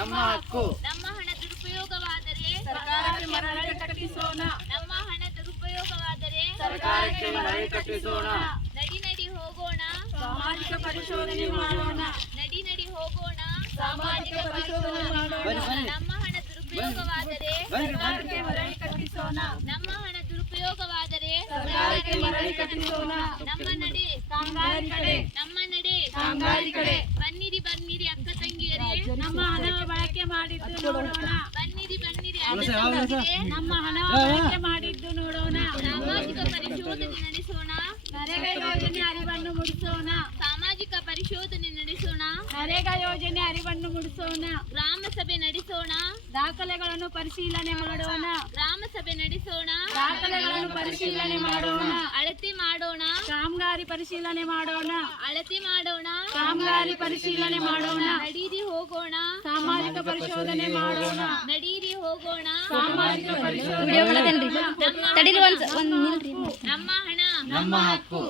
ಹಕ್ಕು. ನಮ್ಮ ಹಣ ದುರುಪಯೋಗವಾದರೆ ಸರ್ಕಾರಕ್ಕೆ ಮರಳಿ ಕಟ್ಟಿಸೋಣ. ನಮ್ಮ ಹಣ ದುರುಪಯೋಗವಾದರೆ ಸರ್ಕಾರಕ್ಕೆ ಮರಳಿ ಕಟ್ಟಿಸೋಣ. ನಡಿ ನಡಿ ಹೋಗೋಣ. ಸಾಮಾಜಿಕ ಪರಿಶೋಧನೆ ಮಾಡೋಣ. ನಡಿ ನಡಿ ಹೋಗೋಣ. ಸಾಮಾಜಿಕ ಪರಿಶೋಧನೆ ಮಾಡೋಣ. ನಮ್ಮ ಹಣ ದುರುಪಯೋಗವಾದರೆ ಸರ್ಕಾರಕ್ಕೆ ಮರಳಿ ಕಟ್ಟಿಸೋಣ. ನಮ್ಮ ಹಣ ದುರುಪಯೋಗವಾದರೆ ಸರ್ಕಾರಕ್ಕೆ ಮರಳಿ ಕಟ್ಟಿಸೋಣ. ನಮ್ಮ ನಡೆ. ಕಾಮಗಾರಿ ಕಡೆ ನಮ್ಮ ನಡೆ. ಕಾಮಗಾರಿ ಕಡೆ ನಮ್ಮ ಹಣ ಮಾಡಿದ್ದು ನೋಡೋಣ. ಸಾಮಾಜಿಕ ಪರಿಶೋಧನೆ ನಡೆಸೋಣ. ನರೇಗಾ ಯೋಜನೆ ಅರಿವನ್ನು ಮೂಡಿಸೋಣ. ಸಾಮಾಜಿಕ ಪರಿಶೋಧನೆ ನಡೆಸೋಣ. ನರೇಗಾ ಯೋಜನೆ ಅರಿವನ್ನು ಮೂಡಿಸೋಣ. ಗ್ರಾಮ ಸಭೆ ನಡೆಸೋಣ. ದಾಖಲೆಗಳನ್ನು ಪರಿಶೀಲನೆ ಮಾಡೋಣ. ಗ್ರಾಮ ಸಭೆ ನಡೆಸೋಣ. ದಾಖಲೆಗಳನ್ನು ಪರಿಶೀಲನೆ ಮಾಡೋಣ. ಅಳತೆ ಮಾಡೋಣ. ಕಾಮಗಾರಿ ಪರಿಶೀಲನೆ ಮಾಡೋಣ. ಅಳತೆ ಮಾಡೋಣ. ಕಾಮಗಾರಿ ಪರಿಶೀಲನೆ ಮಾಡೋಣ. ನಡೀರಿ ಪರಿಶೋಧನೆ ಮಾಡೋಣ. ನಡೀರಿ ಹೋಗೋಣ. ಸಾಮಾಜಿಕ ಪರಿಶೋಧನೆ ನಮ್ಮ ಹಣ. ನಮ್ಮ ಹಣ ನಮ್ಮ ಹಕ್ಕು.